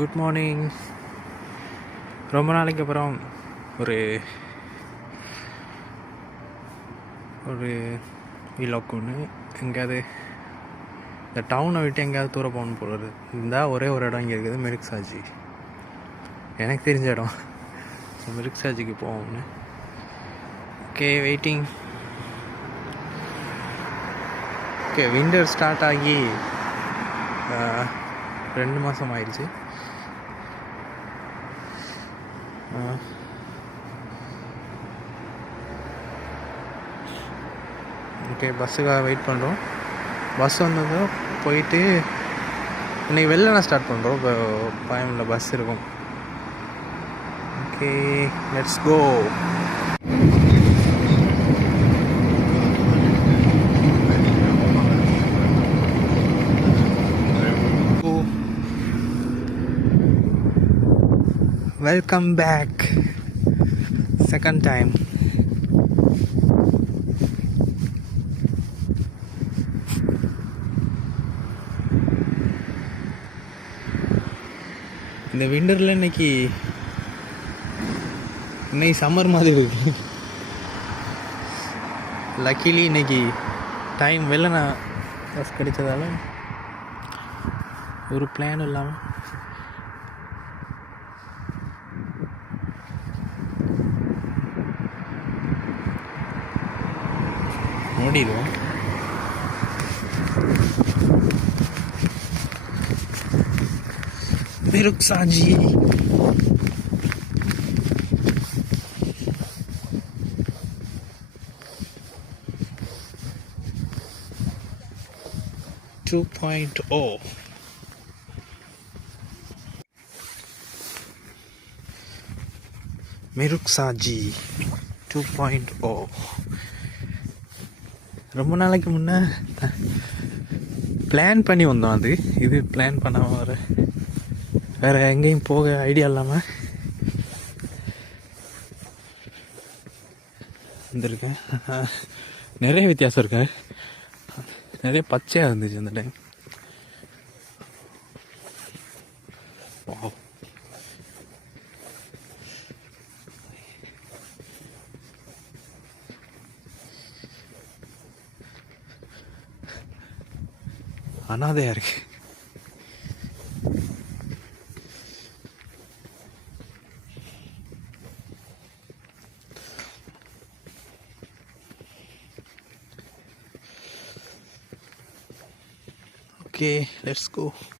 Good morning. ரொம்ப நாளைக்கு அப்புறம் ஒரு ஒரு விலாக் ஒன்று. எங்கேயாவது இந்த டவுனை விட்டு எங்கேயாவது தூர போகணும் போகிறது இருந்தால் ஒரே ஒரு இடம் இங்கே இருக்குது, மிருக் சாஜி. எனக்கு தெரிஞ்ச இடம். மிருக் சாஜிக்கு போவோம்னு. Okay, waiting. Okay, winter start ஆகி 2 மாதம் ஆயிடுச்சு. ஓகே, பஸ்ஸுக்காக வெயிட் பண்ணுறோம். பஸ் வந்ததும் போயிட்டு இன்றைக்கி வெளில ஸ்டார்ட் பண்ணுறோம். இப்போ பயமில்ல, பஸ் இருக்கும். Okay, let's go. Welcome back, second time. இந்த விண்டரில் இன்னைக்கு சம்மர் மாதிரி இருக்கு. லக்கிலி இன்னைக்கு டைம் வெளில நான் பஸ் கிடைச்சதால ஒரு பிளான் இல்லாமல் ஓடிடுவோம். மிருக் சாஜி. மிருக் சாஜி 2.0. ரொம்ப நாளைக்கு முன்னே பிளான் பண்ணி வந்தோம். இது பிளான் பண்ணாமல் வேறு எங்கேயும் போக ஐடியா இல்லாமல் வந்திருக்கேன். நிறைய வித்தியாசம் இருக்கு. நிறைய பச்சையாக இருந்துச்சு அந்த டைம். அனாதையாக இருக்கு. Okay, let's go.